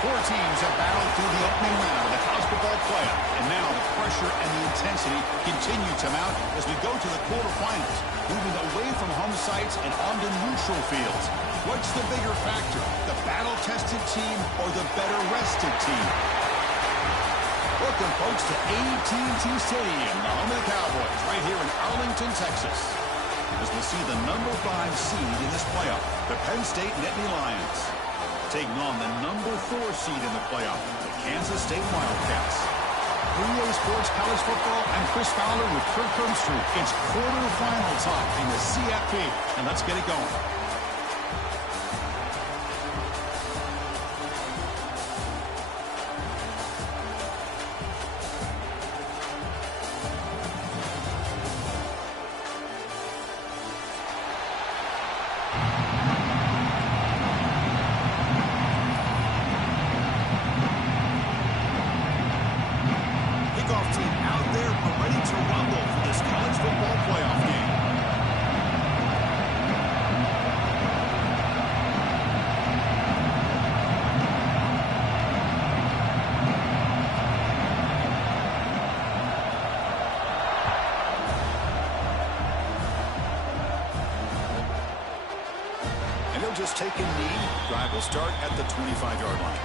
Four teams have battled through the opening round of the college football playoff, and now the pressure and the intensity continue to mount as we go to the quarterfinals, moving away from home sites and onto neutral fields. What's the bigger factor, the battle-tested team or the better-rested team? Welcome, folks, to AT&T Stadium, the home of the Cowboys, right here in Arlington, Texas, as we see the number 5 seed in this playoff, the Penn State Nittany Lions, taking on the number 4 seed in the playoff, the Kansas State Wildcats. EA Sports College Football, I'm Chris Fowler with Kirk Herbstreit. It's quarterfinal time in the CFP, and let's get it going. Just take a knee. Drive will start at the 25-yard line.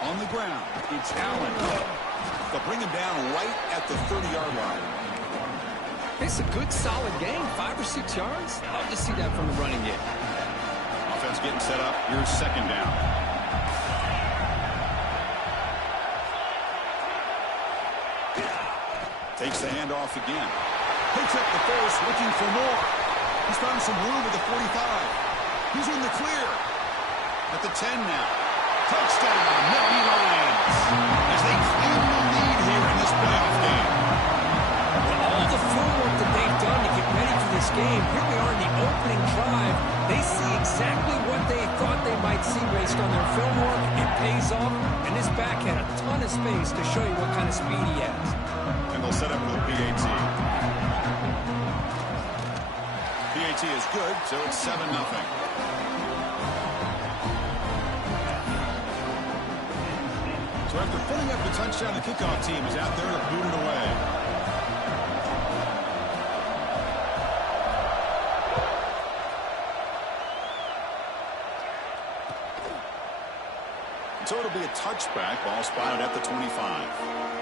On the ground, it's Allen. They'll bring him down right at the 30-yard line. It's a good, solid game. 5 or 6 yards. Love to see that from the running game. Offense getting set up. Here's second down. Takes the handoff again. Picks up the first, looking for more. He's found some room at the 45. He's in the clear. At the 10 now. Touchdown, Nittany Lions, as they claim the lead here in this playoff game. Well, all the footwork that they've done to get ready for this game, here we are in the opening drive. They see exactly what they thought they might see based on their film work. It pays off, and this back had a ton of space to show you what kind of speed he has. And they'll set up for the PAT. PAT is good, so it's 7-0. So after putting up the touchdown, the kickoff team is out there to boot it away. So it'll be a touchback. Ball spotted at the 25.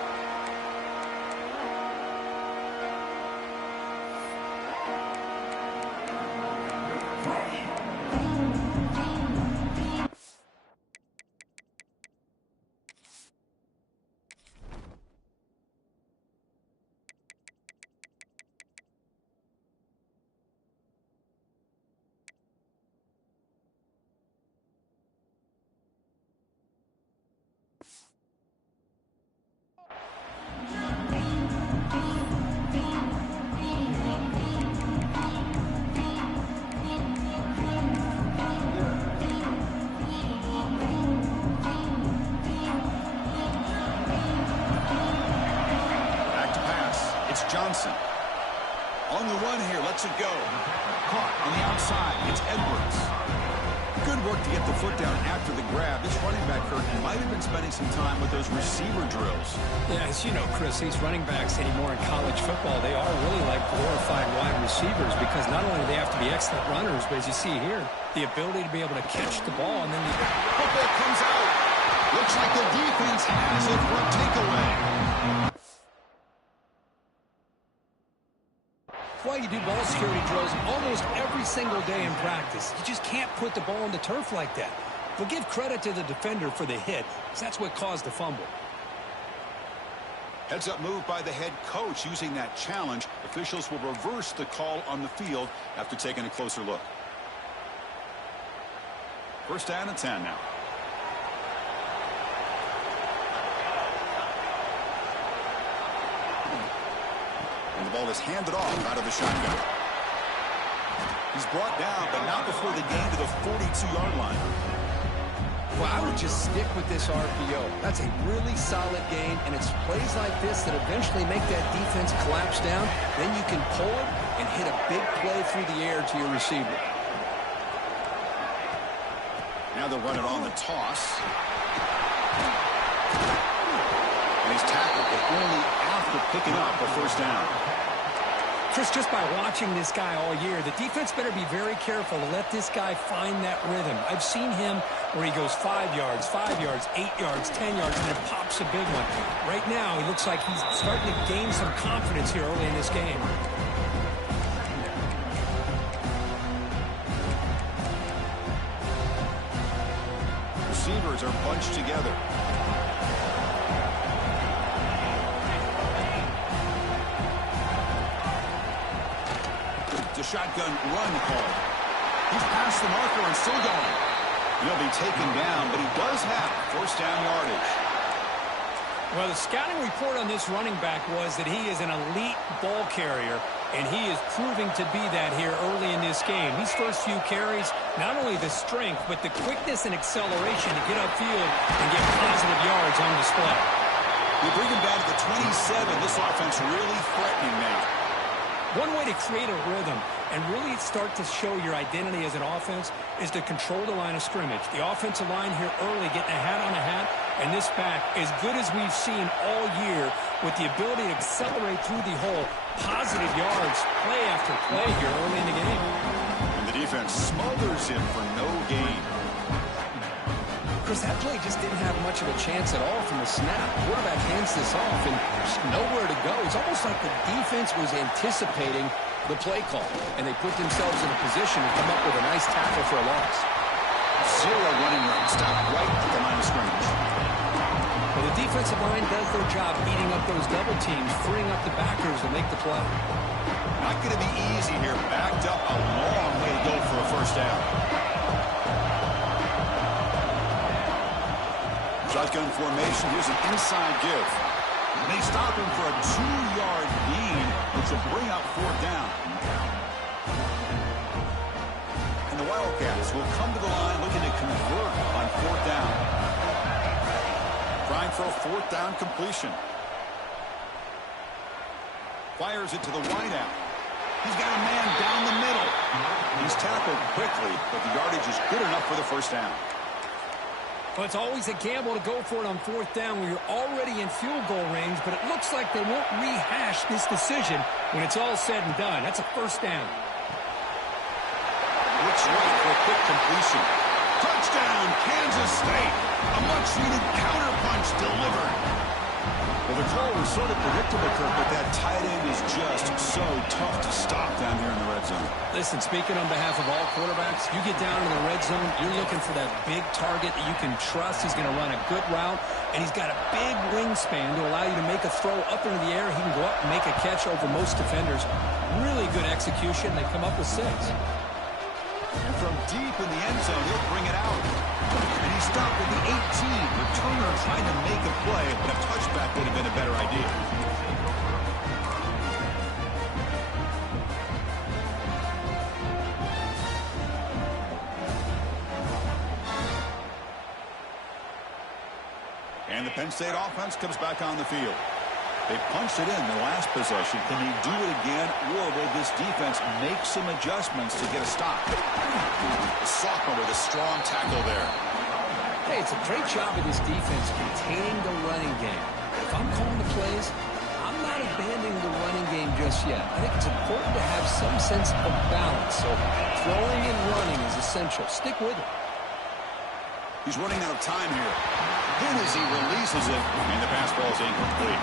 Johnson. On the run here, lets it go. Caught on the outside. It's Edwards. Good work to get the foot down after the grab. This running back, Kirk, might have been spending some time with those receiver drills. Yeah, as you know, Chris, these running backs anymore in college football, they are really like glorified wide receivers because not only do they have to be excellent runners, but as you see here, the ability to be able to catch the ball and then the football comes out. Looks like the defense has it for a takeaway. Why you do ball security drills almost every single day in practice. You just can't put the ball on the turf like that. But give credit to the defender for the hit, because that's what caused the fumble. Heads up move by the head coach using that challenge. Officials will reverse the call on the field after taking a closer look. First down and 10 now. And the ball is handed off out of the shotgun. He's brought down, but not before the gain to the 42-yard line. Well, I would just stick with this RPO. That's a really solid game, and it's plays like this that eventually make that defense collapse down. Then you can pull it and hit a big play through the air to your receiver. Now they'll run it on the toss. And he's tackled, but only after picking up a first down. Chris, just by watching this guy all year, the defense better be very careful to let this guy find that rhythm. I've seen him where he goes 5 yards, 5 yards, 8 yards, 10 yards, and then pops a big one. Right now, he looks like he's starting to gain some confidence here early in this game. Receivers are bunched together. The shotgun run call. He's past the marker and still going. He'll be taken down, but he does have first down yardage. Well, the scouting report on this running back was that he is an elite ball carrier, and he is proving to be that here early in this game. These first few carries, not only the strength, but the quickness and acceleration to get upfield and get positive yards on display. We bring him down to the 27. This offense really threatening now. One way to create a rhythm and really start to show your identity as an offense is to control the line of scrimmage. The offensive line here early getting a hat on a hat, and this back, as good as we've seen all year, with the ability to accelerate through the hole, positive yards, play after play here early in the game. And the defense smothers him for no gain. Chris, that play just didn't have much of a chance at all from the snap. Quarterback hands this off, and there's nowhere to go. It's almost like the defense was anticipating the play call, and they put themselves in a position to come up with a nice tackle for a loss. Zero running room. Stop right at the line of scrimmage. Well, the defensive line does their job eating up those double teams, freeing up the backers to make the play. Not going to be easy here. Backed up a long way to go for a first down. Shotgun formation. Here's an inside give. And they stop him for a 2-yard gain, which will bring up fourth down. And the Wildcats will come to the line looking to convert on fourth down. Trying for a fourth down completion. Fires it to the wideout. He's got a man down the middle. He's tackled quickly, but the yardage is good enough for the first down. Well, it's always a gamble to go for it on fourth down when you're already in field goal range, but it looks like they won't rehash this decision when it's all said and done. That's a first down. Looks right for a quick completion. Touchdown, Kansas State. A much-needed counterpunch delivered. Well, the call was sort of predictable, Kirk, but that tight end is just so tough to stop down here in the red zone. Listen, speaking on behalf of all quarterbacks, you get down in the red zone, you're looking for that big target that you can trust. He's going to run a good route, and he's got a big wingspan to allow you to make a throw up into the air. He can go up and make a catch over most defenders. Really good execution. They come up with 6. And from deep in the end zone, he'll bring it out. And he stopped at the 18. Returner trying to make a play, but a touchback would have been a better idea. And the Penn State offense comes back on the field. They punched it in the last possession. Can they do it again, or will this defense make some adjustments to get a stop? The sophomore with a strong tackle there. Hey, it's a great job of this defense containing the running game. If I'm calling the plays, I'm not abandoning the running game just yet. I think it's important to have some sense of balance. So throwing and running is essential. Stick with it. He's running out of time here. Then as he releases it, and the pass ball is incomplete.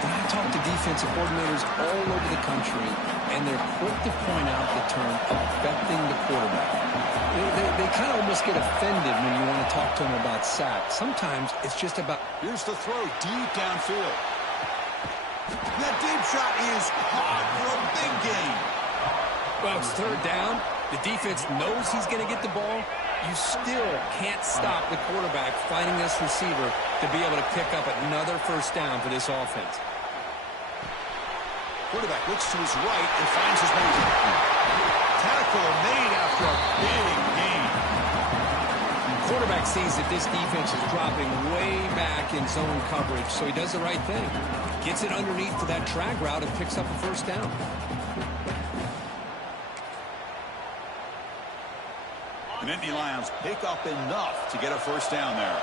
And I talk to defensive coordinators all over the country, and they're quick to point out the term affecting the quarterback. They kind of almost get offended when you want to talk to them about sacks. Sometimes it's just about... Here's the throw deep downfield. That deep shot is caught for a big gain. Well, it's third down. The defense knows he's going to get the ball. You still can't stop the quarterback finding this receiver to be able to pick up another first down for this offense. Quarterback looks to his right and finds his way. Tackle made after a big gain. Quarterback sees that this defense is dropping way back in zone coverage, so he does the right thing. Gets it underneath to that drag route and picks up a first down. The Nittany Lions pick up enough to get a first down there.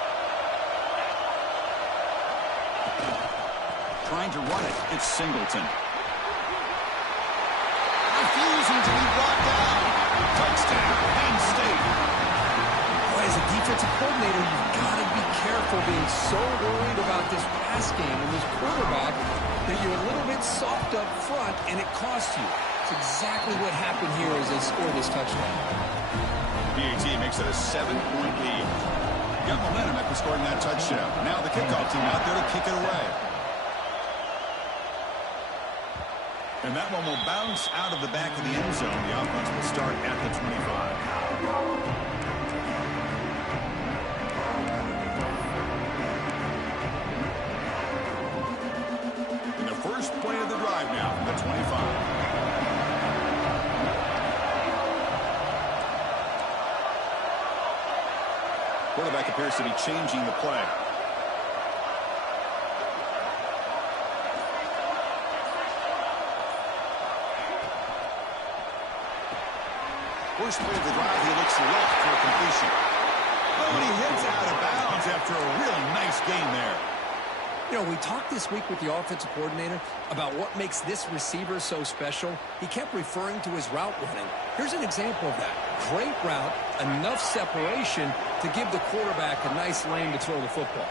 Trying to run it, it's Singleton. Refusing to be brought down. Touchdown, Penn State. Boy, as a defensive coordinator, you've got to be careful being so worried about this pass game and this quarterback that you're a little bit soft up front, and it costs you. It's exactly what happened here as they score this touchdown. BAT makes it a 7-point lead. Got momentum after scoring that touchdown. Now the kickoff team out there to kick it away. And that one will bounce out of the back of the end zone. The offense will start at the 25. And the first play of the drive now from the 25. Quarterback appears to be changing the play. First play of the drive, he looks left for a completion. Oh, and he hits out of bounds after a really nice gain there. You know, we talked this week with the offensive coordinator about what makes this receiver so special. He kept referring to his route running. Here's an example of that. Great route, enough separation to give the quarterback a nice lane to throw the football.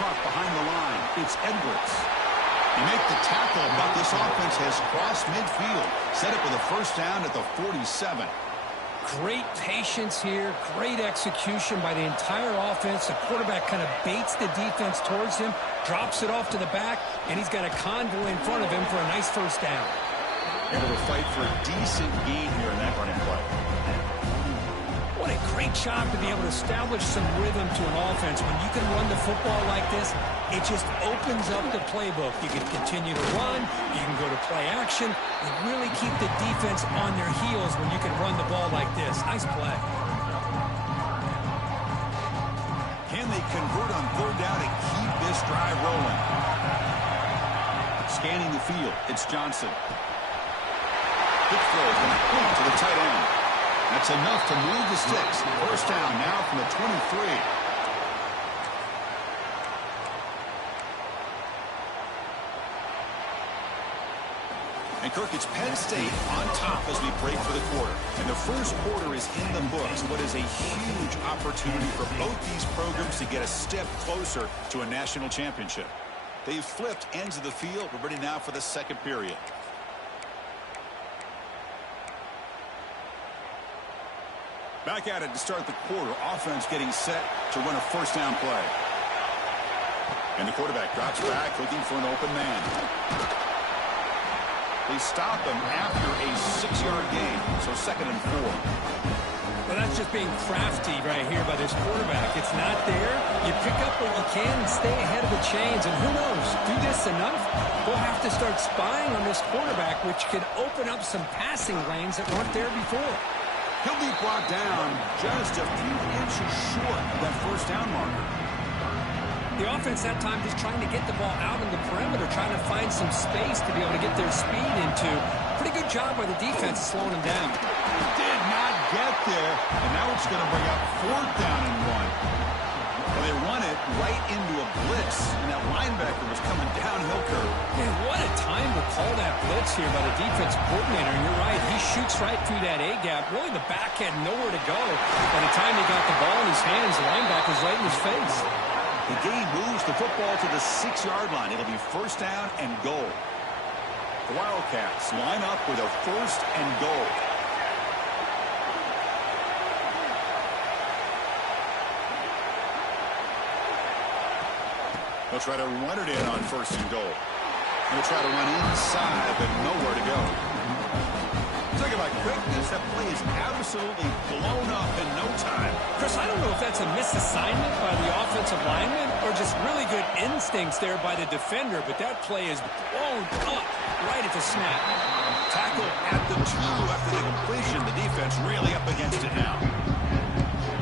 Caught behind the line, it's Edwards. You make the tackle, but this offense has crossed midfield. Set up with a first down at the 47. Great patience here, great execution by the entire offense. The quarterback kind of baits the defense towards him, drops it off to the back, and he's got a convoy in front of him for a nice first down. Able to fight for a decent gain here in that running play. What a great job to be able to establish some rhythm to an offense. When you can run the football like this, it just opens up the playbook. You can continue to run, you can go to play action, and really keep the defense on their heels when you can run the ball like this. Nice play. Can they convert on third down and keep this drive rolling? Scanning the field, it's Johnson. Quick throw complete to the tight end. That's enough to move the sticks. First down now from the 23. And Kirk, it's Penn State on top as we break for the quarter. And the first quarter is in the books. What is a huge opportunity for both these programs to get a step closer to a national championship. They've flipped ends of the field. We're ready now for the second period. Back at it to start the quarter. Offense getting set to run a first down play. And the quarterback drops back looking for an open man. They stop him after a 6-yard gain. So 2nd and 4. Well, that's just being crafty right here by this quarterback. It's not there. You pick up what you can and stay ahead of the chains. And who knows, do this enough, they'll have to start spying on this quarterback, which could open up some passing lanes that weren't there before. He'll be brought down just a few inches short of that first down marker. The offense that time just trying to get the ball out on the perimeter, trying to find some space to be able to get their speed into. Pretty good job by the defense slowing him down. Did not get there, and now it's going to bring up 4th down and 1. Well, they run it right into a blitz, and that linebacker was coming downhill curve. Man, what a time to call that blitz here by the defense coordinator. And you're right, he shoots right through that A-gap. Really, the back had nowhere to go. By the time he got the ball in his hands, the linebacker's right in his face. The game moves the football to the 6-yard line. It'll be first down and goal. The Wildcats line up with a first and goal. They'll try to run it in on first and goal. They'll try to run inside, but nowhere to go. Talking about quickness, that play is absolutely blown up in no time. Chris, I don't know if that's a misassignment by the offensive lineman or just really good instincts there by the defender, but that play is blown up right at the snap. Tackle at the 2 after the completion. The defense really up against it now.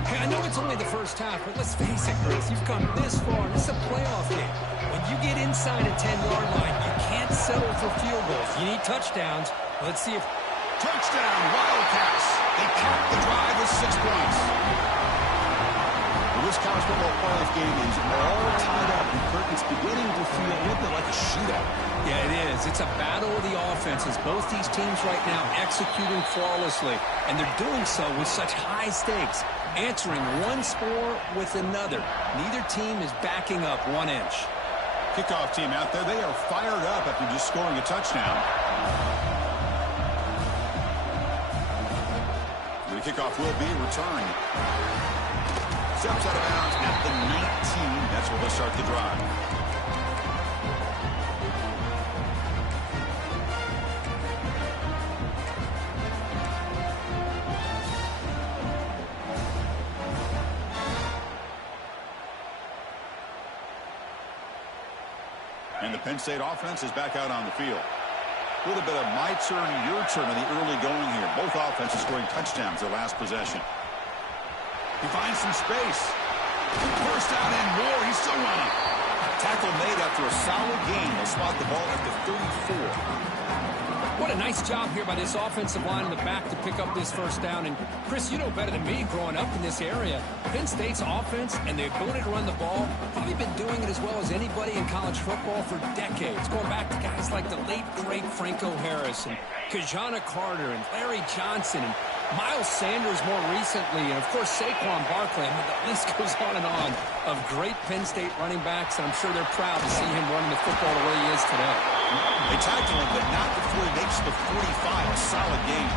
Hey, I know it's only the first half, but let's face it, Chris. You've come this far. This is a playoff game. When you get inside a 10-yard line, you can't settle for field goals. You need touchdowns. Let's see if... Touchdown, Wildcats. They cap the drive with 6 points. Well, this college football playoff game is all tied up. It's beginning to feel a little bit like a shootout. Yeah, it is. It's a battle of the offenses. Both these teams right now executing flawlessly, and they're doing so with such high stakes, answering one score with another. Neither team is backing up 1 inch. Kickoff team out there. They are fired up after just scoring a touchdown. The kickoff will be returned. Steps out of bounds at the 19. That's where they'll start the drive. And the Penn State offense is back out on the field. A little bit of my turn, your turn in the early going here. Both offenses scoring touchdowns their last possession. He finds some space. First down and more. He's still running. Tackle made after a solid gain. They'll spot the ball at the 34. What a nice job here by this offensive line in the back to pick up this first down. And, Chris, you know better than me growing up in this area, Penn State's offense and the ability to run the ball, probably been doing it as well as anybody in college football for decades, going back to guys like the late, great Franco Harris and Kajana Carter and Larry Johnson and Miles Sanders more recently, and, of course, Saquon Barkley. I mean, the list goes on and on of great Penn State running backs, and I'm sure they're proud to see him running the football the way he is today. They tackle him, but not before he makes the 45. A solid game.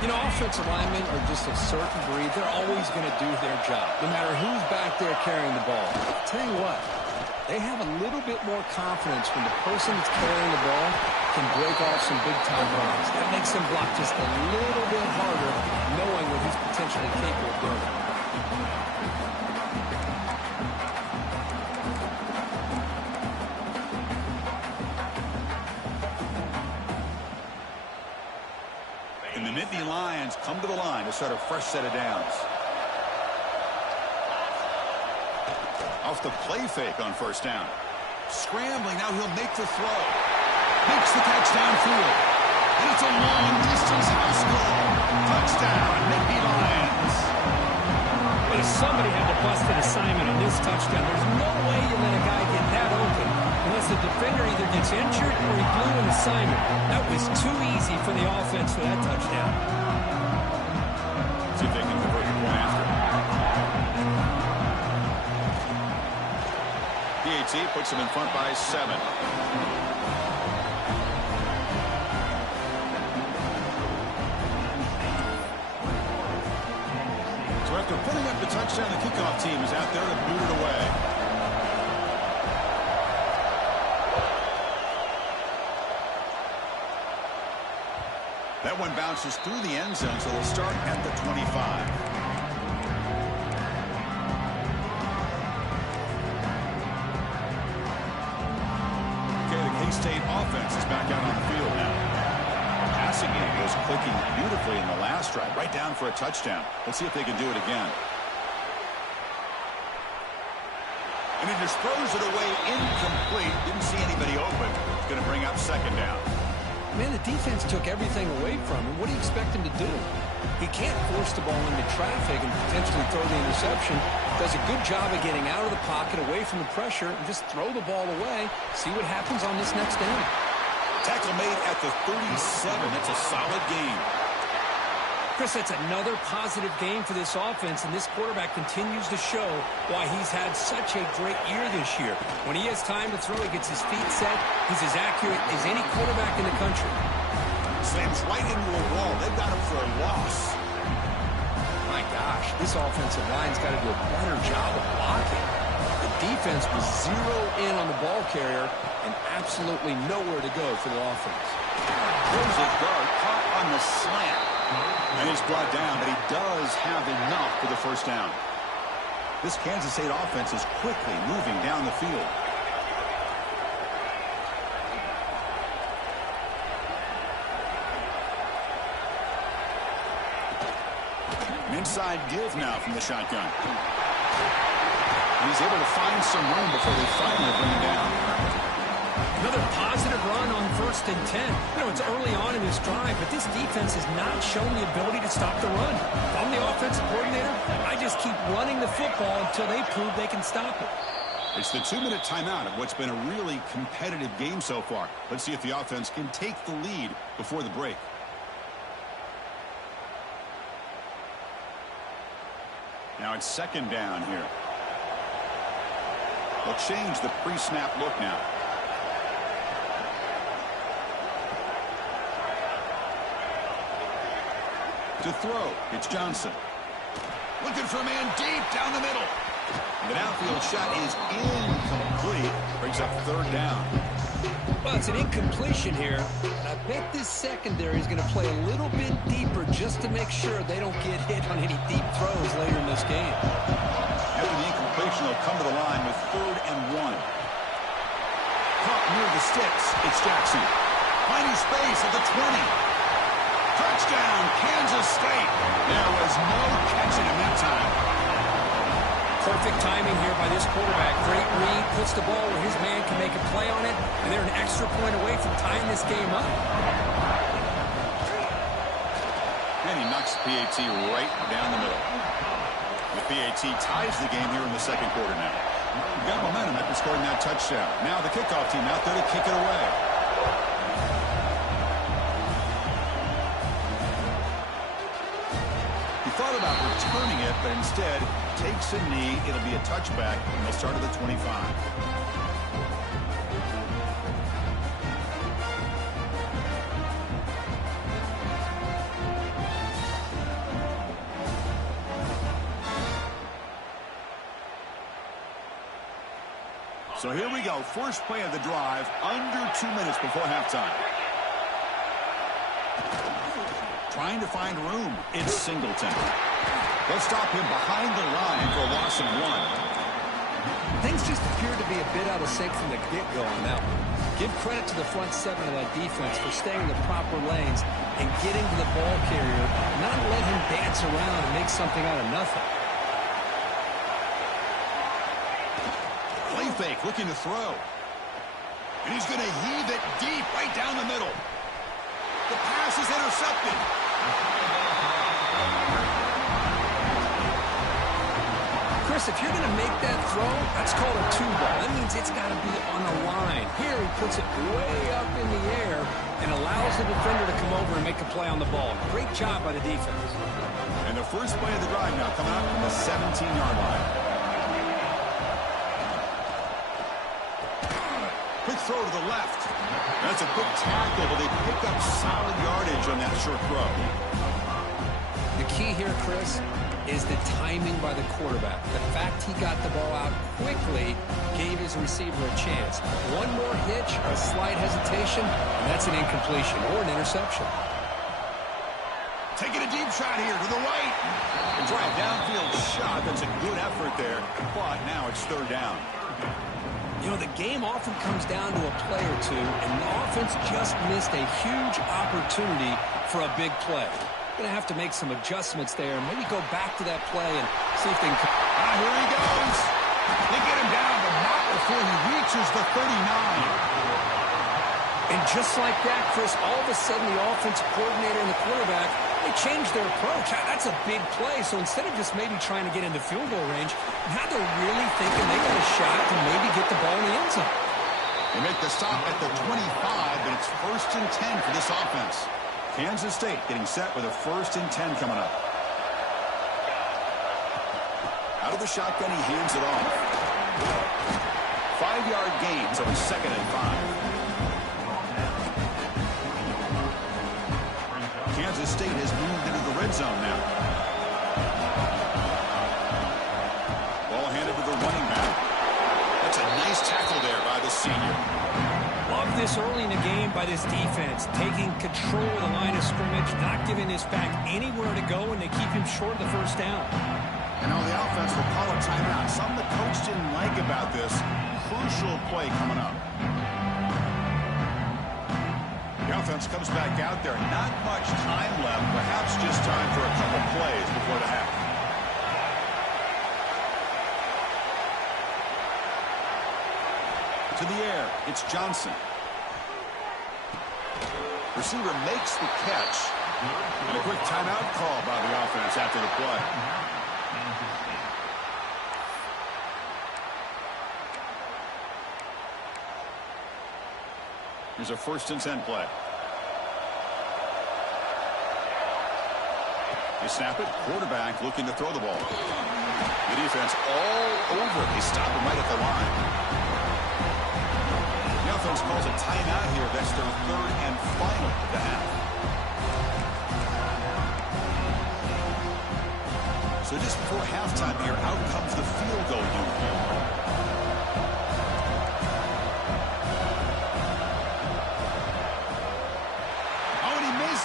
You know, offensive linemen are just a certain breed. They're always going to do their job, no matter who's back there carrying the ball. I'll tell you what, they have a little bit more confidence when the person that's carrying the ball can break off some big-time runs. That makes them block just a little bit harder, knowing what he's potentially capable of doing. And the Nittany Lions come to the line to start a fresh set of downs. Off the play fake on first down. Scrambling, now he'll make the throw. Makes the catch downfield. And it's a long-distance house call. Touchdown, Nittany Lions. But if somebody had to bust an assignment on this touchdown, there's no way you let a guy get that open unless the defender either gets injured or he blew an assignment. That was too easy for the offense for that touchdown. See if they can convert the point after. PAT puts them in front by 7. So after putting up the touchdown, the kickoff team is out there to boot it away. That one bounces through the end zone, so they'll start at the 25. Okay, the K-State offense is back out on the field now. The passing game was clicking beautifully in the last drive, right down for a touchdown. Let's see if they can do it again. And he just throws it away incomplete. Didn't see anybody open. It's going to bring up second down. Man, the defense took everything away from him. What do you expect him to do? He can't force the ball into traffic and potentially throw the interception. Does a good job of getting out of the pocket, away from the pressure, and just throw the ball away. See what happens on this next down. Tackle made at the 37. That's a solid game. Chris, that's another positive game for this offense, and this quarterback continues to show why he's had such a great year this year. When he has time to throw, he gets his feet set. He's as accurate as any quarterback in the country. Slams right into a wall. They've got him for a loss. My gosh, this offensive line's got to do a better job of blocking. The defense was zero in on the ball carrier and absolutely nowhere to go for the offense. There's a dart. on the slant. And he's brought down, but he does have enough for the first down. This Kansas State offense is quickly moving down the field. Inside give now from the shotgun. And he's able to find some room before they finally bring him down. Another positive run on 1st and 10. You know, it's early on in this drive, but this defense has not shown the ability to stop the run. If I'm the offensive coordinator, I just keep running the football until they prove they can stop it. It's the 2-minute timeout of what's been a really competitive game so far. Let's see if the offense can take the lead before the break. Now it's 2nd down here. They'll change the pre-snap look now. To throw, it's Johnson. Looking for a man deep down the middle. The downfield shot is incomplete. Brings up 3rd down. Well, it's an incompletion here. I bet this secondary is going to play a little bit deeper just to make sure they don't get hit on any deep throws later in this game. After the incompletion, they'll come to the line with 3rd and 1. Caught near the sticks. It's Jackson. Finding space at the 20. Touchdown, Kansas State. There was no catching him that time. Perfect timing here by this quarterback. Great read, puts the ball where his man can make a play on it, and they're an extra point away from tying this game up. And he knocks the PAT right down the middle. The PAT ties the game here in the 2nd quarter now. We've got momentum after scoring that touchdown. Now the kickoff team out there to kick it away. Thought about returning it, but instead takes a knee. It'll be a touchback, and they'll start at the 25. So here we go. First play of the drive, under 2 minutes before halftime. Trying to find room. It's Singleton. They'll stop him behind the line for a loss of 1. Things just appear to be a bit out of sync from the get-go on that one. Give credit to the front 7 of that defense for staying in the proper lanes and getting to the ball carrier, not let him dance around and make something out of nothing. Play fake, looking to throw. And he's going to heave it deep right down the middle. The pass is intercepted. Chris, if you're going to make that throw, that's called a 2-ball. That means it's got to be on the line. Here he puts it way up in the air and allows the defender to come over and make a play on the ball. Great job by the defense. And the first play of the drive now coming out from the 17-yard line. Quick throw to the left. That's a quick tackle, but they pick up solid yardage on that short throw. The key here, Chris, is the timing by the quarterback. The fact he got the ball out quickly gave his receiver a chance. One more hitch or a slight hesitation, and that's an incompletion or an interception. Taking a deep shot here to the right. And try a downfield shot. That's a good effort there, but now it's 3rd down. You know, the game often comes down to a play or two, and the offense just missed a huge opportunity for a big play. Going to have to make some adjustments there and maybe go back to that play and see if they can... Here he goes. They get him down, but not before he reaches the 39. And just like that, Chris, all of a sudden the offensive coordinator and the quarterback, they changed their approach. That's a big play. So instead of just maybe trying to get into field goal range, now they're really thinking they got a shot to maybe get the ball in the end zone. They make the stop at the 25, but it's 1st and 10 for this offense. Kansas State getting set with a 1st and 10 coming up. Out of the shotgun, he hands it off. 5-yard gain, so it's 2nd and 5. Kansas State has moved into the red zone now. Ball handed to the running back. That's a nice tackle there by the senior. Love love this early in the game by this defense, taking control of the line of scrimmage, not giving this back anywhere to go, and they keep him short of the first down. And now the offense will call a timeout. Something the coach didn't like about this. Crucial play coming up. The offense comes back out there. Not much time left. Perhaps just time for a couple plays before the half. To the air, it's Johnson. Receiver makes the catch. And a quick timeout call by the offense after the play. Here's a 1st and 10 play. They snap it. Quarterback looking to throw the ball. The defense all over. They stop him right at the line. The offense calls a timeout here. That's their 3rd and final of the half. So just before halftime here, out comes the field goal unit.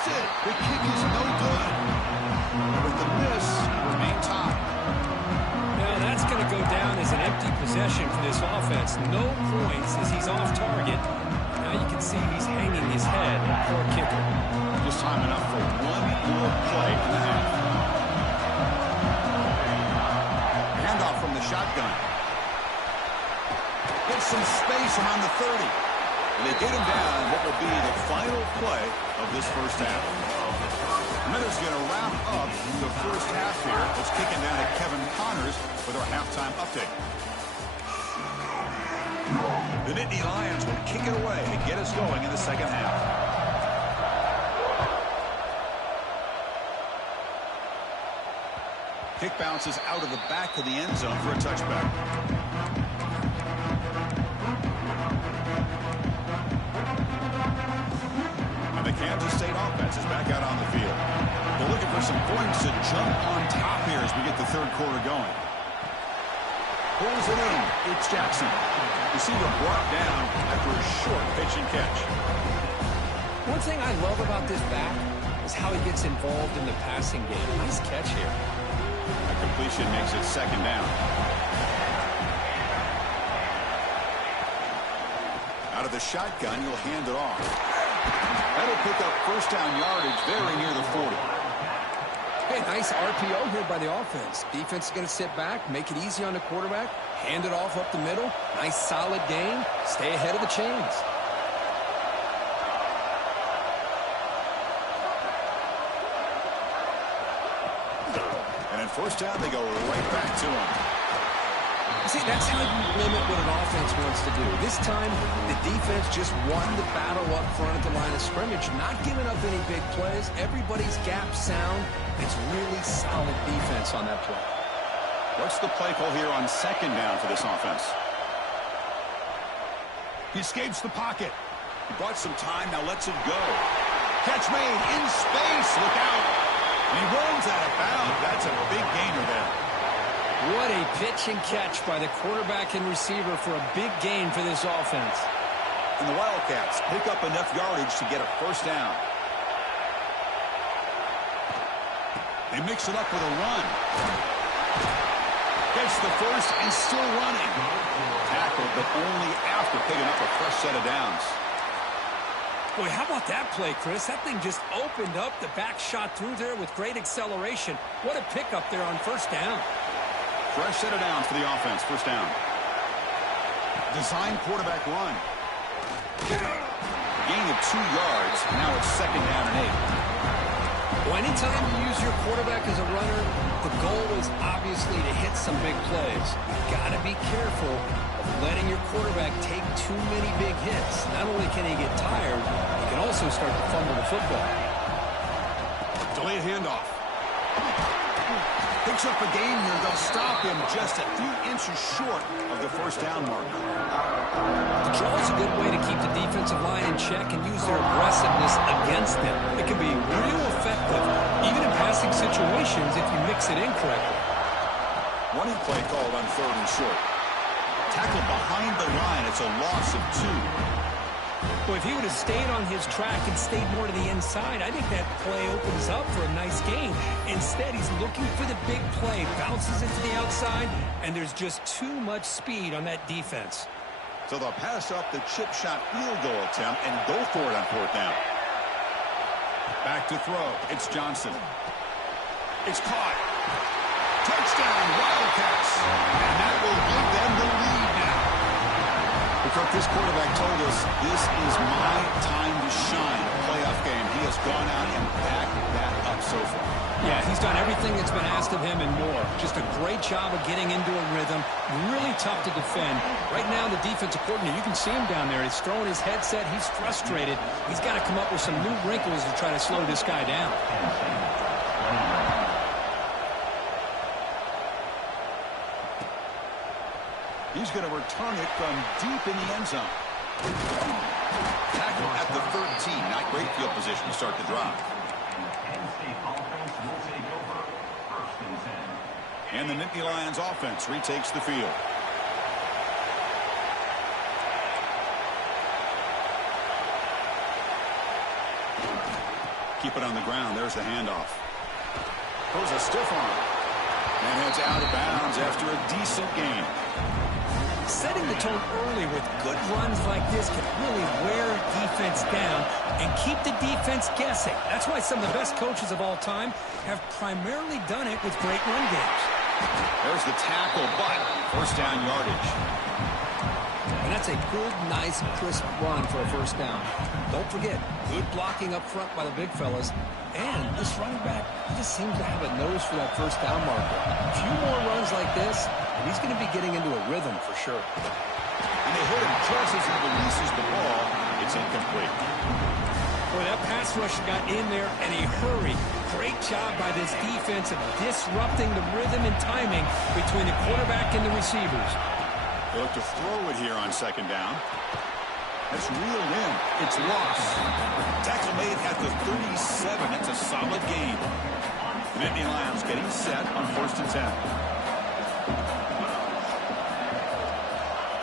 The kick is no good. With the miss, remain tied. Now that's going to go down as an empty possession for this offense. No points as he's off target. Now you can see he's hanging his head. Poor kicker. Just time enough for one more play in the half. Handoff from the shotgun. Gets some space around the 30. And they get him down what will be the final play of this first half. Minutes going to wrap up the first half here. Let's kick it down to Kevin Connors with our halftime update. The Nittany Lions will kick it away to get us going in the second half. Kick bounces out of the back of the end zone for a touchback. Kansas State offense is back out on the field. They're looking for some points to jump on top here as we get the 3rd quarter going. Pulls it in. It's Jackson. Receiver brought down after a short pitch and catch. One thing I love about this back is how he gets involved in the passing game. Nice catch here. A completion makes it 2nd down. Out of the shotgun, you'll hand it off. That'll pick up 1st down yardage very near the 40. Hey, nice RPO here by the offense. Defense is going to sit back, make it easy on the quarterback, hand it off up the middle. Nice solid game. Stay ahead of the chains. And in 1st down, they go right back to him. See, that's how you limit what an offense wants to do. This time, the defense just won the battle up front at the line of scrimmage, not giving up any big plays. Everybody's gap sound. It's really solid defense on that play. What's the play call here on 2nd down for this offense? He escapes the pocket. He bought some time, now lets it go. Catch made in space. Look out. And he rolls out of bounds. That's a big gainer there. What a pitch and catch by the quarterback and receiver for a big gain for this offense. And the Wildcats pick up enough yardage to get a 1st down. They mix it up with a run. Gets the 1st and still running. Tackled, but only after picking up a fresh set of downs. Boy, how about that play, Chris? That thing just opened up. The back shot through there with great acceleration. What a pickup there on 1st down. Fresh set of downs for the offense. 1st down. Design quarterback run. Gain of 2 yards. Now it's 2nd down and 8. Well, anytime you use your quarterback as a runner, the goal is obviously to hit some big plays. You've got to be careful of letting your quarterback take too many big hits. Not only can he get tired, he can also start to fumble the football. Delayed handoff. Picks up a gain here. They'll stop him just a few inches short of the 1st down mark. The draw is a good way to keep the defensive line in check and use their aggressiveness against them. It can be real effective, even in passing situations, if you mix it in correctly. Running play called on 3rd and short. Tackled behind the line. It's a loss of 2. Well, if he would have stayed on his track and stayed more to the inside, I think that play opens up for a nice gain. Instead, he's looking for the big play, bounces it to the outside, and there's just too much speed on that defense. So they'll pass up the chip shot field goal attempt and go for it on fourth down. Back to throw. It's Johnson. It's caught. Touchdown, Wildcats. And that will give them the lead now. Because this quarterback told us this is my time to shine. Playoff game. He has gone out and backed that up so far. Yeah, he's done everything that's been asked of him and more. Just a great job of getting into a rhythm. Really tough to defend. Right now, the defensive coordinator, you can see him down there. He's throwing his headset. He's frustrated. He's got to come up with some new wrinkles to try to slow this guy down. He's going to return it from deep in the end zone. Tackle at the 13. Not great field position to start the drive. And the Nittany Lions offense retakes the field. Keep it on the ground. There's the handoff. Throws a stiff arm. And heads out of bounds after a decent gain. Setting the tone early with good runs like this can really wear defense down and keep the defense guessing. That's why some of the best coaches of all time have primarily done it with great run games. There's the tackle, but first down yardage. And that's a good, nice, crisp run for a first down. Don't forget, good blocking up front by the big fellas. And this running back, he just seems to have a nose for that first down marker. A few more runs like this, and he's going to be getting into a rhythm for sure. And they hit him just as he releases the ball. It's incomplete. Boy, that pass rush got in there in a hurry. Great job by this defense of disrupting the rhythm and timing between the quarterback and the receivers. They look to throw it here on second down. That's reeled in. It's lost. Tackle made at the 37. That's a solid gain. The Nittany Lions getting set on first and 10.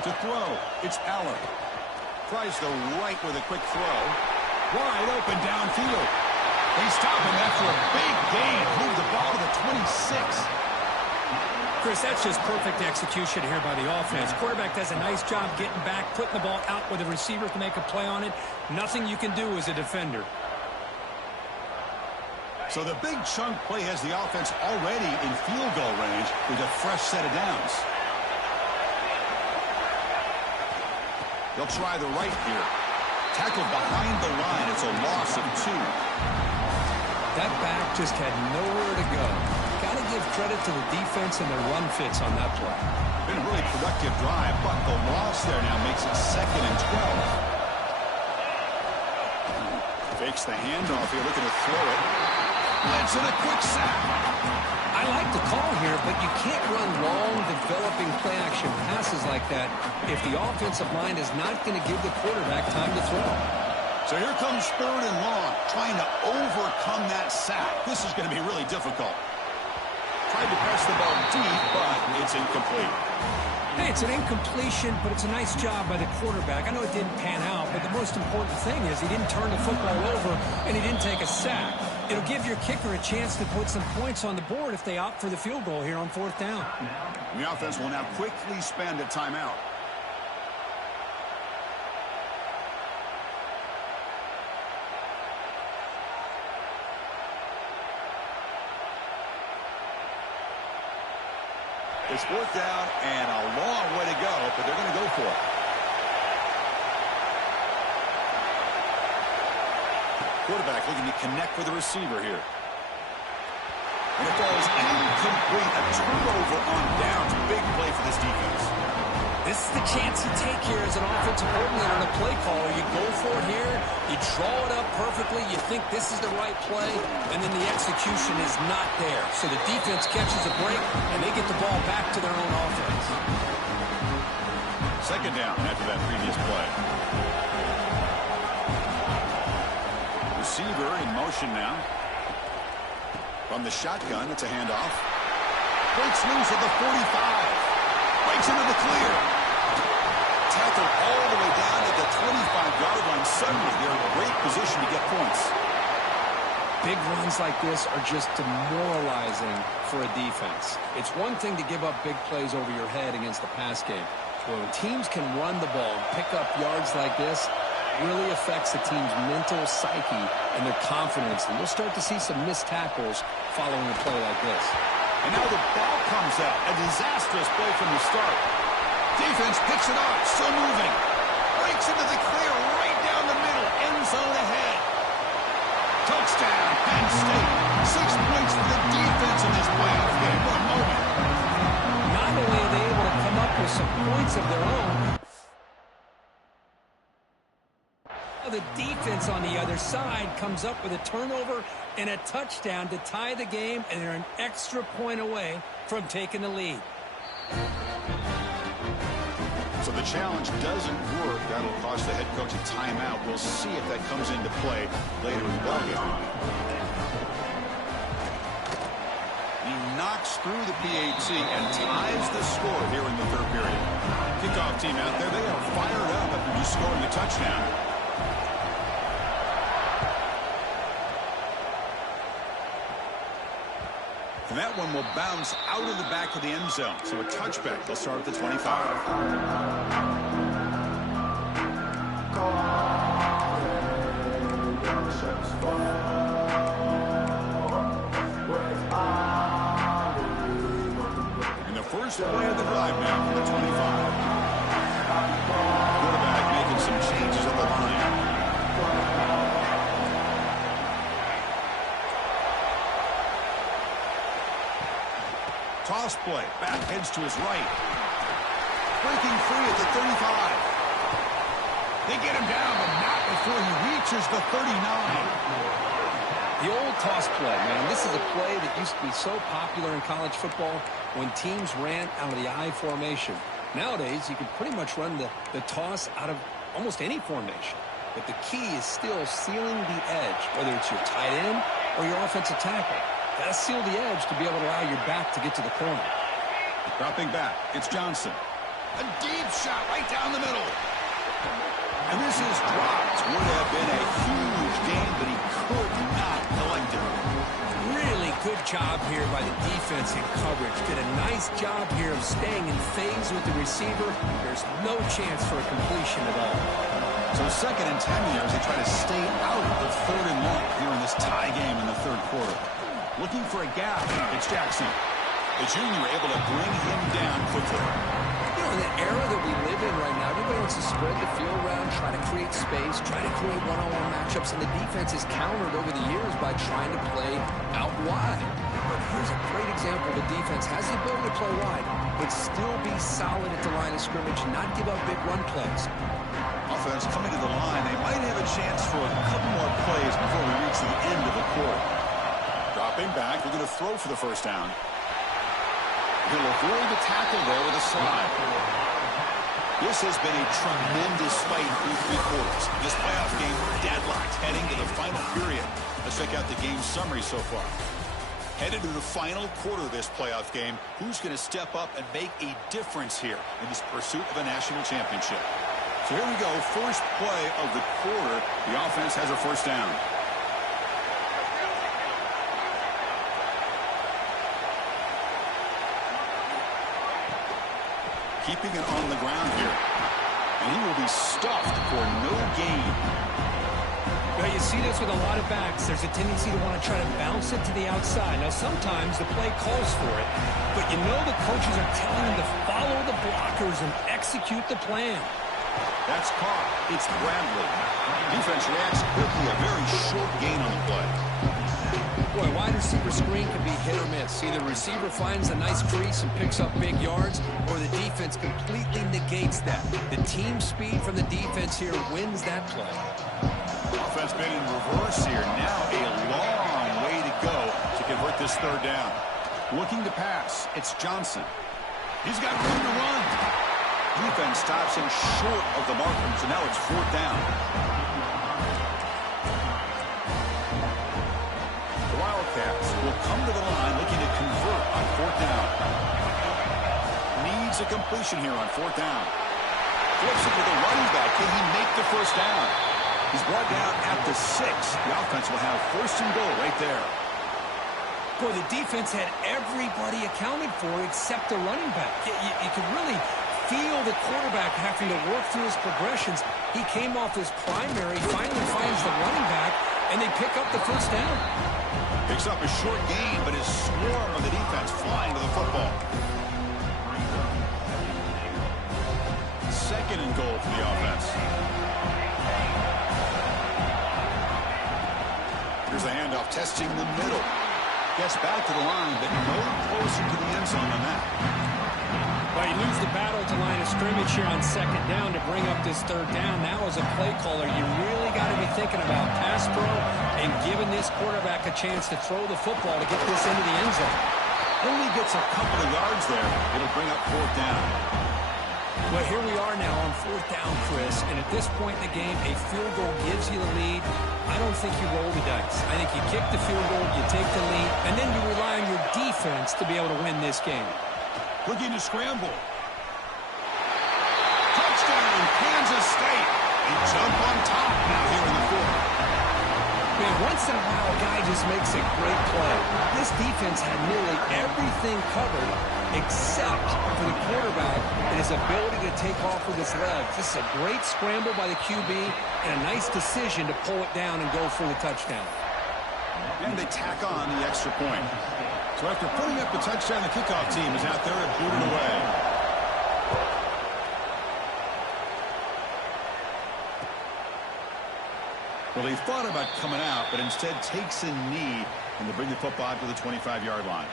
To throw, it's Allen. Tries the right with a quick throw. Wide open downfield. They stop him after a big gain. Move the ball to the 26. Chris, that's just perfect execution here by the offense. Quarterback does a nice job getting back, putting the ball out where the receiver can make a play on it. Nothing you can do as a defender. So the big chunk play has the offense already in field goal range with a fresh set of downs. They'll try the right here. Tackled behind the line. It's a loss of 2. That back just had nowhere to go. Got to give credit to the defense and the run fits on that play. Been a really productive drive, but the loss there now makes it 2nd and 12. Fakes the handoff here, looking to throw it. Let's in a quick sack. I like the call here, but you can't run long, developing play-action passes like that if the offensive line is not going to give the quarterback time to throw. So here comes 3rd and long, trying to overcome that sack. This is going to be really difficult. Tried to press the ball deep, but it's incomplete. Hey, it's an incompletion, but it's a nice job by the quarterback. I know it didn't pan out, but the most important thing is he didn't turn the football over and he didn't take a sack. It'll give your kicker a chance to put some points on the board if they opt for the field goal here on 4th down. The offense will now quickly spend a timeout. It's 4th down and a long way to go, but they're going to go for it. Quarterback looking to connect with the receiver here. And it falls incomplete. A turnover on downs. Big play for this defense. This is the chance you take here as an offensive coordinator and a play caller. You go for it here, you draw it up perfectly, you think this is the right play, and then the execution is not there. So the defense catches a break, and they get the ball back to their own offense. 2nd down after that previous play. Receiver in motion now. From the shotgun, it's a handoff. Breaks loose at the 45. Breaks into the clear. Tackled all the way down at the 25-yard line. Suddenly, they're in a great position to get points. Big runs like this are just demoralizing for a defense. It's one thing to give up big plays over your head against the pass game. But when teams can run the ball and pick up yards like this, it really affects the team's mental psyche and their confidence. And you'll start to see some missed tackles following a play like this. And now the ball comes out. A disastrous play from the start. Defense picks it up, still moving. Breaks into the clear right down the middle. End zone ahead. Touchdown, Penn State. 6 points for the defense in this playoff game. What a moment. Not only are they able to come up with some points of their own, the defense on the other side comes up with a turnover and a touchdown to tie the game, and they're an extra point away from taking the lead. So the challenge doesn't work. That'll cost the head coach a timeout. We'll see if that comes into play later in the ballgame. He knocks through the PAT and ties the score here in the third period. Kickoff team out there, they are fired up after just scoring a touchdown. And that one will bounce out of the back of the end zone. So a touchback. They'll start at the 25. And the first play of the drive now from the 25. Quarterback making some changes on the line. Toss play. Back heads to his right. Breaking free at the 35. They get him down, but not before he reaches the 39. The old toss play, man. This is a play that used to be so popular in college football when teams ran out of the I formation. Nowadays, you can pretty much run the toss out of almost any formation. But the key is still sealing the edge, whether it's your tight end or your offensive tackle. Got to seal the edge to be able to allow your back to get to the corner. Dropping back, it's Johnson. A deep shot right down the middle. And this is dropped. Would have been a huge gain, but he could not collect it. Really good job here by the defense in coverage. Did a nice job here of staying in phase with the receiver. There's no chance for a completion at all. So 2nd and 10 years, they try to stay out of 3rd and long here in this tie game in the third quarter. Looking for a gap. It's Jackson. The junior able to bring him down quickly. You know, in the era that we live in right now, everybody wants to spread the field around, try to create space, try to create one-on-one matchups, and the defense is countered over the years by trying to play out wide. But here's a great example. The defense has the ability to play wide, but still be solid at the line of scrimmage, not give up big run plays. Offense coming to the line. They might have a chance for a couple more plays before we reach the end of the quarter. Dropping back, they're going to throw for the first down. He'll avoid the tackle there with a slide. This has been a tremendous fight through 3 quarters. This playoff game deadlocked heading to the final period. Let's check out the game summary so far. Headed to the final quarter of this playoff game, who's going to step up and make a difference here in this pursuit of a national championship? So here we go, first play of the quarter. The offense has a first down. Keeping it on the ground here. And he will be stuffed for no gain. Well, you see this with a lot of backs. There's a tendency to want to try to bounce it to the outside. Now, sometimes the play calls for it, but you know the coaches are telling them to follow the blockers and execute the plan. That's caught. It's Bradley. Defense reacts quickly. A very short gain on the play. Boy, wide receiver screen can be hit or miss. Either receiver finds a nice crease and picks up big yards, or the defense completely negates that. The team speed from the defense here wins that play. Offense been in reverse here. Now a long way to go to convert this third down. Looking to pass. It's Johnson. He's got room to run. Defense stops him short of the marker, so now it's 4th down. Wildcats will come to the line looking to convert on 4th down. Needs a completion here on 4th down. Flips it to the running back. Can he make the first down? He's brought down at the 6. The offense will have first and goal right there. Boy, the defense had everybody accounted for except the running back. You could really feel the quarterback having to work through his progressions. He came off his primary, finally finds the running back, and they pick up the first down. Picks up a short gain, but his swarm of the defense flying to the football. Second and goal for the offense. Here's a handoff, testing the middle. Gets back to the line, but no closer to the end zone than that. Well, you lose the battle to line of scrimmage here on second down to bring up this third down. Now, as a play caller, you really got to be thinking about pass pro and giving this quarterback a chance to throw the football to get this into the end zone. Only gets a couple of yards there. It'll bring up fourth down. Well, here we are now on fourth down, Chris, and at this point in the game, a field goal gives you the lead. I don't think you roll the dice. I think you kick the field goal, you take the lead, and then you rely on your defense to be able to win this game. Looking to scramble. Touchdown, Kansas State. They jump on top now here in the fourth. Man, once in a while, a guy just makes a great play. This defense had nearly everything covered except for the quarterback and his ability to take off with his legs. This is a great scramble by the QB and a nice decision to pull it down and go for the touchdown. And they tack on the extra point. So after putting up the touchdown, the kickoff team is out there and booted away. Well, he thought about coming out, but instead takes a knee and they bring the football to the 25-yard line.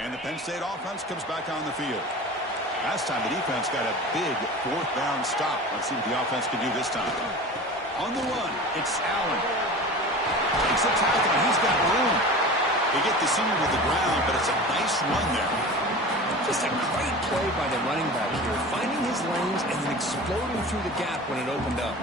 And the Penn State offense comes back on the field. Last time the defense got a big fourth down stop. Let's see what the offense can do this time. On the run, it's Allen. Takes a tackle, and he's got room. They get the senior to the ground, but it's a nice run there. Just a great play by the running back here, finding his lanes and then exploding through the gap when it opened up.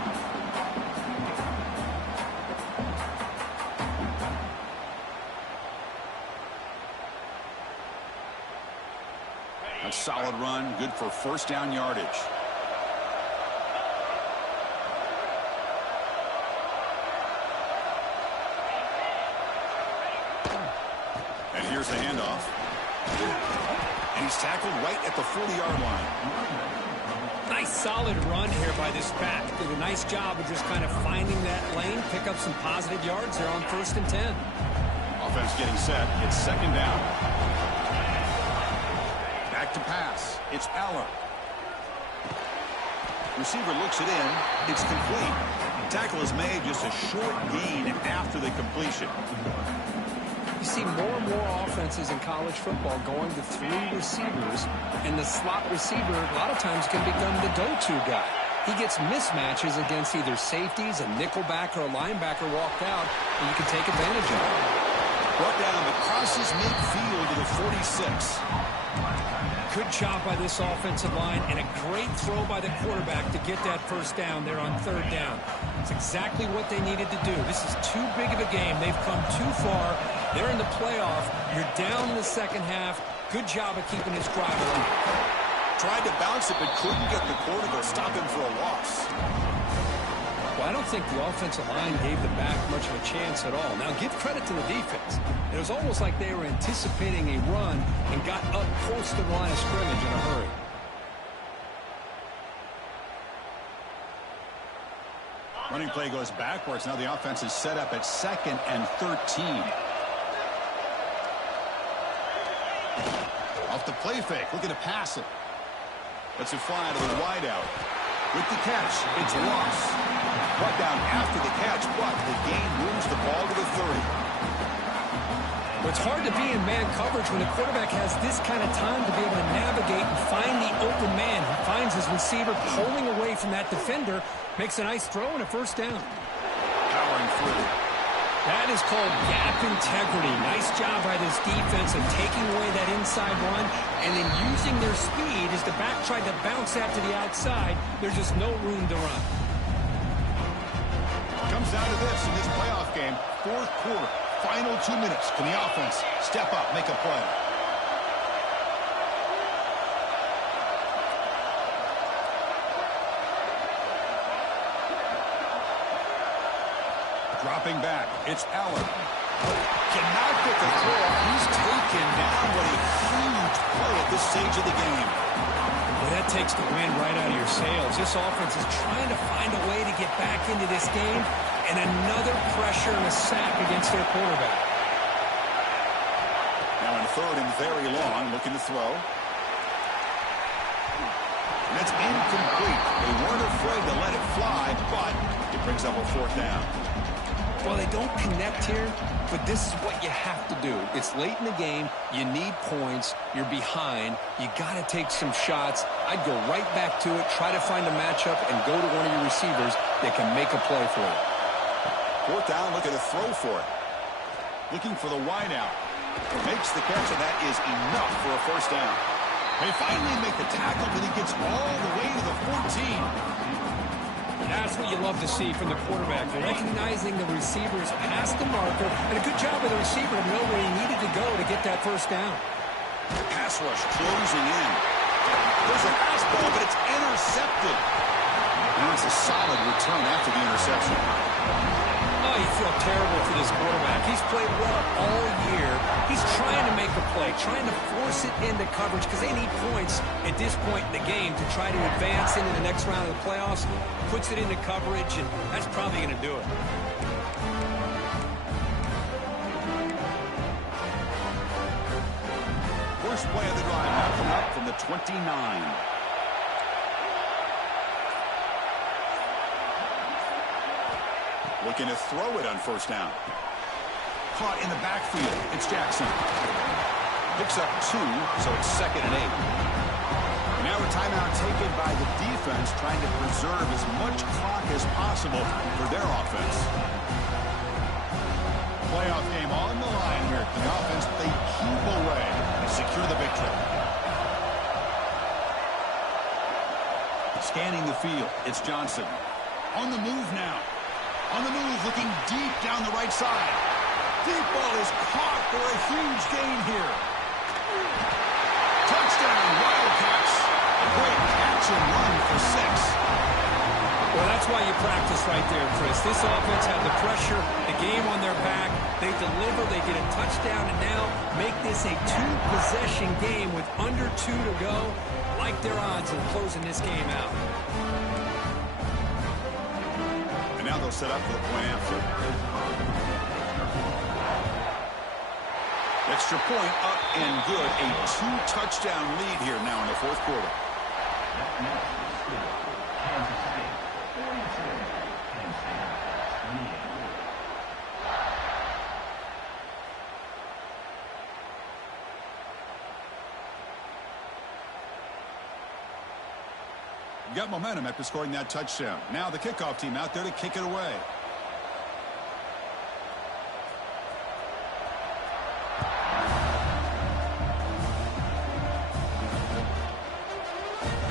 A solid run, good for first down yardage. And here's the handoff. And he's tackled right at the 40-yard line. Nice solid run here by this back. Did a nice job of just kind of finding that lane, pick up some positive yards there on 1st and 10. Offense getting set. It's second down. Back to pass. It's Allen. Receiver looks it in. It's complete. Tackle is made, just a short gain after the completion. You see more and more offenses in college football going to 3 receivers, and the slot receiver a lot of times can become the go-to guy. He gets mismatches against either safeties, a nickelback, or a linebacker walked out, and you can take advantage of it. Brought down, but crosses midfield to the 46. Good job by this offensive line, and a great throw by the quarterback to get that first down there on 3rd down. It's exactly what they needed to do. This is too big of a game. They've come too far. They're in the playoff. You're down in the second half. Good job of keeping his drive alive. Tried to bounce it, but couldn't get the quarter to stop him for a loss. Well, I don't think the offensive line gave the back much of a chance at all. Now, give credit to the defense. It was almost like they were anticipating a run and got up close to the line of scrimmage in a hurry. Running play goes backwards. Now the offense is set up at 2nd and 13. Off the play fake, looking to pass it. Lets it fly to the wideout. With the catch, it's Ross. Brought down after the catch, but the gain moves the ball to the 30. Well, it's hard to be in man coverage when the quarterback has this kind of time to be able to navigate and find the open man. He finds his receiver pulling away from that defender, makes a nice throw and a first down. Powering through. That is called gap integrity. Nice job by this defense of taking away that inside run and then using their speed as the back tried to bounce that to the outside. There's just no room to run. Comes down to this in this playoff game. 4th quarter, final 2 minutes. Can the offense step up, make a play? Dropping back, it's Allen. Cannot get the throw. He's taken down. What a huge play at this stage of the game. Well, that takes the wind right out of your sails. This offense is trying to find a way to get back into this game, and another pressure and a sack against their quarterback. Now in third and very long, looking to throw. And it's incomplete. They weren't afraid to let it fly, but it brings up a fourth down. Well, they don't connect here, but this is what you have to do. It's late in the game. You need points. You're behind. You got to take some shots. I'd go right back to it, try to find a matchup, and go to one of your receivers that can make a play for you. Fourth down, looking to throw for it. Looking for the wide out. Makes the catch, and that is enough for a first down. They finally make the tackle, but he gets all the way to the 14. That's what you love to see from the quarterback. Recognizing the receivers past the marker, and a good job of the receiver to know where he needed to go to get that first down. Pass rush closing in. There's a pass ball, but it's intercepted. And it's a solid return after the interception. Oh, you feel terrible for this quarterback. He's played well all year. He's trying to make a play, trying to force it into coverage because they need points at this point in the game to try to advance into the next round of the playoffs. Puts it into coverage, and that's probably going to do it. First play of the drive now coming up from the 29. Looking to throw it on first down. Caught in the backfield. It's Jackson. Picks up 2, so it's 2nd and 8. Now a timeout taken by the defense, trying to preserve as much clock as possible for their offense. Playoff game on the line here. The offense, they keep away and secure the victory. Scanning the field, it's Johnson. On the move now. On the move, looking deep down the right side. Deep ball is caught for a huge gain here. Touchdown, Wildcats. A great catch and run for 6. Well, that's why you practice right there, Chris. This offense had the pressure, the game on their back. They deliver, they get a touchdown, and now make this a 2-possession game with under 2 to go. Like their odds of closing this game out. Now they'll set up for the point after. Extra point up and good. A 2-touchdown lead here now in the fourth quarter. Got momentum after scoring that touchdown. Now the kickoff team out there to kick it away.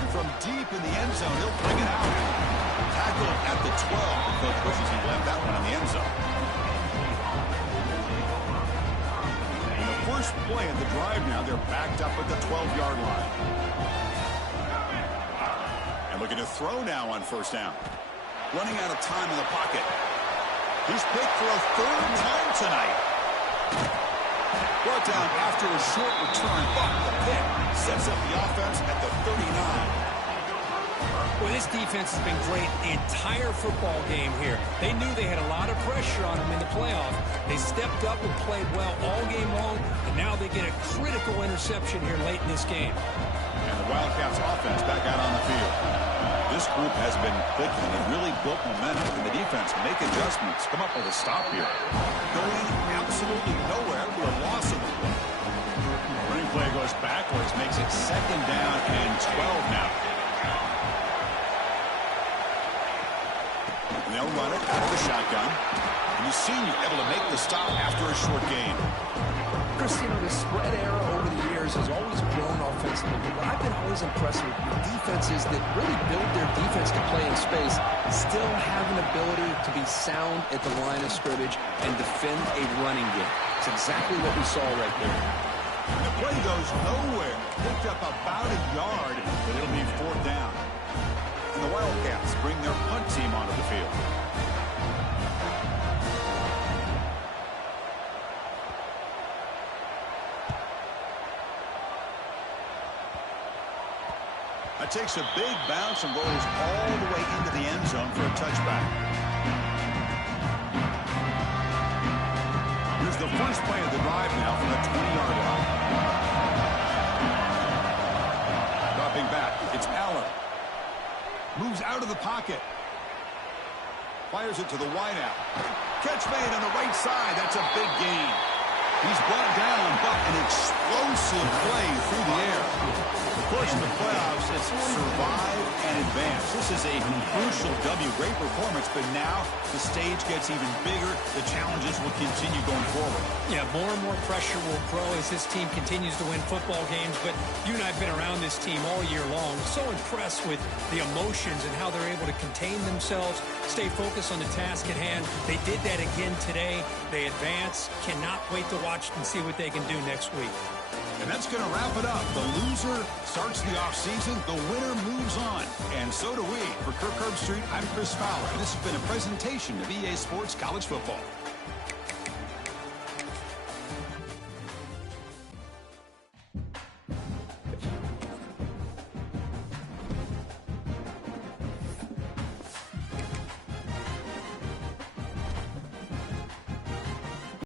And from deep in the end zone, he'll bring it out. Tackled at the 12. Coach wishes he left that one in the end zone. And the first play of the drive now, they're backed up at the 12-yard line. Looking to throw now on first down. Running out of time in the pocket. He's picked for a 3rd time tonight. Brought down after a short return, but the pick sets up the offense at the 39. Well, this defense has been great the entire football game here. They knew they had a lot of pressure on them in the playoff. They stepped up and played well all game long, and now they get a critical interception here late in this game. And the Wildcats offense back out on the field. This group has been clicking and really built momentum, and the defense make adjustments, come up with a stop here. Going absolutely nowhere to a loss of the play. Running play goes backwards, makes it 2nd down and 12 now. And they'll run it out of the shotgun. And you see you're able to make the stop after a short gain. Chris, you know, the spread era over the years has always grown offensively. But I've been always impressed with defenses that really build their defense quarterbacks can play in space, still have an ability to be sound at the line of scrimmage and defend a running game. It's exactly what we saw right there. The play goes nowhere. Picked up about a yard, but it'll be 4th down. And the Wildcats bring their punt team onto the field. It takes a big bounce and rolls all the way into the end zone for a touchback. Here's the first play of the drive now from the 20-yard line. Dropping back, it's Allen. Moves out of the pocket. Fires it to the wideout. Catch made on the right side. That's a big gain. He's brought down, but an explosive play through the air. Of course, in the playoffs, it's survive and advance. This is a crucial W. Great performance, but now the stage gets even bigger. The challenges will continue going forward. Yeah, more and more pressure will grow as this team continues to win football games, but you and I have been around this team all year long. So impressed with the emotions and how they're able to contain themselves, stay focused on the task at hand. They did that again today. They advance. Cannot wait to watch and see what they can do next week. And that's going to wrap it up. The loser starts the offseason. The winner moves on. And so do we. For Kirk Herbstreit, I'm Chris Fowler. And this has been a presentation of EA Sports College Football.